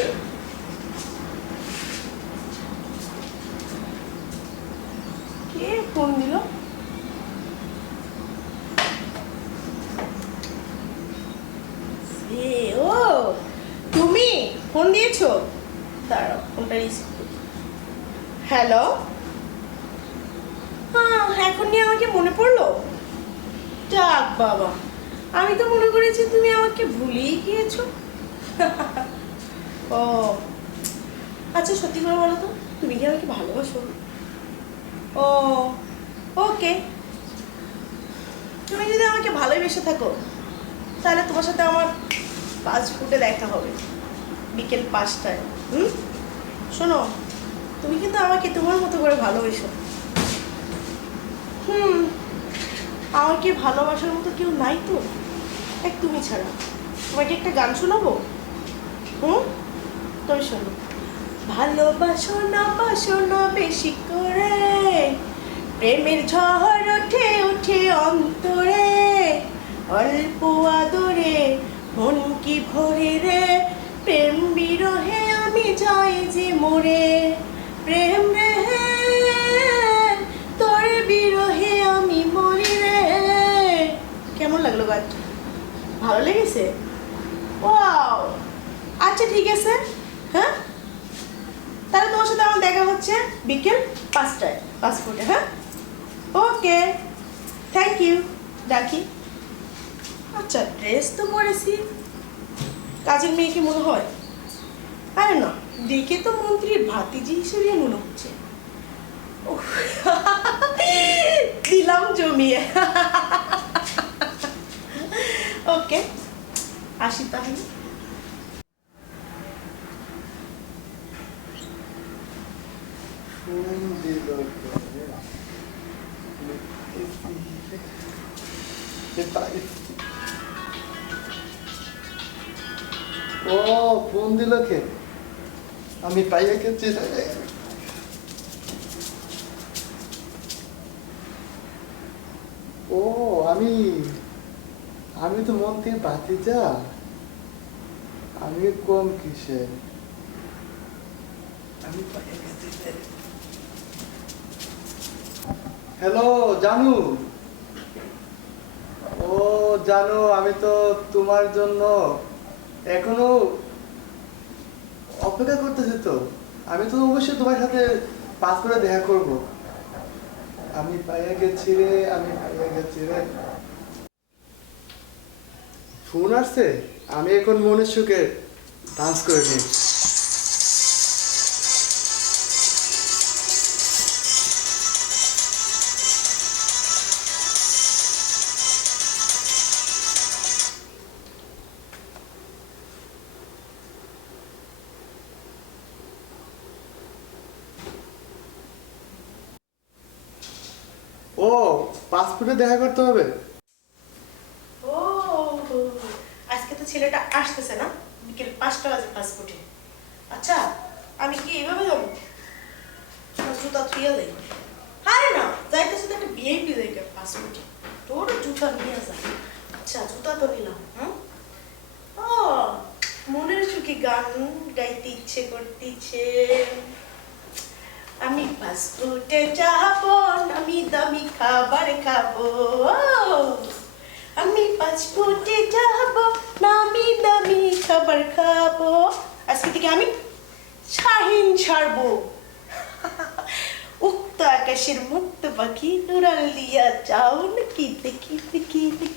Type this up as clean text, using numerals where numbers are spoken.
আসছে। কে ফোন দিল? ও তুমি ফোন দিয়েছো? দাঁড়াও ফোনটা রিসিভ করি। হ্যালো, হ্যাঁ এখন নিয়ে আমাকে মনে পড়লো? যাক বাবা, আমি তো মনে করেছি তুমি আমাকে ভুলেই গিয়েছো। ও আচ্ছা, সত্যি করে বলো তো, তুমি কি আমাকে ভালোবাসো? ও ওকে, তুমি যদি আমাকে ভালোবেসে থাকো তাহলে তোমার সাথে আমার 5 ফুটে দেখা হবে বিকেল 5টায়। শোনো, তুমি কিন্তু আমাকে তোমার মতো করে ভালোবেসো। আমার কি ভালোবাসার মতো কেউ নাই তো, এক তুমি ছাড়া। তোমাকে একটা গান শোনাবো? তুমি শোনো। ভালোবাসো না বাসো না বেশি করে, প্রেমের ঝড় ওঠে ওঠে অন্তরে, অল্প আদরে মন কি ভরে রে, প্রেম বিরহে আমি যাই যে মরে, প্রেম রে তোর বিরহে আমি মরি রে। কেমন লাগলো গানটা? ভালো লেগেছে? ওয়াও, আচ্ছা ঠিক আছে, হ্যাঁ তাহলে তোমার সাথে আমার দেখা হচ্ছে বিকেল 5টায় 5 ফুটে। হ্যাঁ ওকে, থ্যাংক ইউ, রাখি। আচ্ছা, ড্রেস তো পরেছি, কাজের মেয়ে কি মনে হয়? আরে না, দেখে তো মন্ত্রীর ভাতিজি হিসেবে মনে হচ্ছে। উফ, দিলাম জমিয়ে। ওকে, আসি তাহলে। ফোন দিল ও ফোন দিল কে? আমি পাইয়া গেছি। ও আমি আমি তো মন্ত্রীর ভাতিজা, আমি কম কিসে? আমি পাইয়া গেছি। হ্যালো জানু। ও জানো, আমি তো তোমার জন্য এখনো অপেক্ষা করতেছি। তো আমি তো অবশ্যই তোমার সাথে পাসপোর্টে দেখা করব। আমি পাইয়া গেছি রে, আমি পাইয়া গেছি রে। ফোন আসছে, আমি এখন মনের সুখে ডান্স করে নিই। ও পাসপোর্টে দেখা করতে হবে। ও আজকে তো ছেলেটা আসতেছে না, বিকেল 5টা বাজে পাসপোর্টে। আচ্ছা, আমি কি এইভাবে যাবো? জুতা থুইয়া যাই? আরে না, যাইতেছে তো একটা ভিআইপি জায়গা পাসপোর্টে, তোর জুতা নিয়ে যা। আচ্ছা, জুতা তো নিলাম। ও মনের সুখে গান গাইতে ইচ্ছে করতেছে। আমি পাসপোর্টে যাবো, নামি দামি খাবার খাবো। আমি পাসপোর্টে যাবো, নামি দামি খাবার খাবো। আজকে থেকে আমি শাহিন ছাড়বো। উক্ত আকাশের মুক্ত পাখি উড়াল দিয়া যাও নাকি দেখি দেখি দেখি।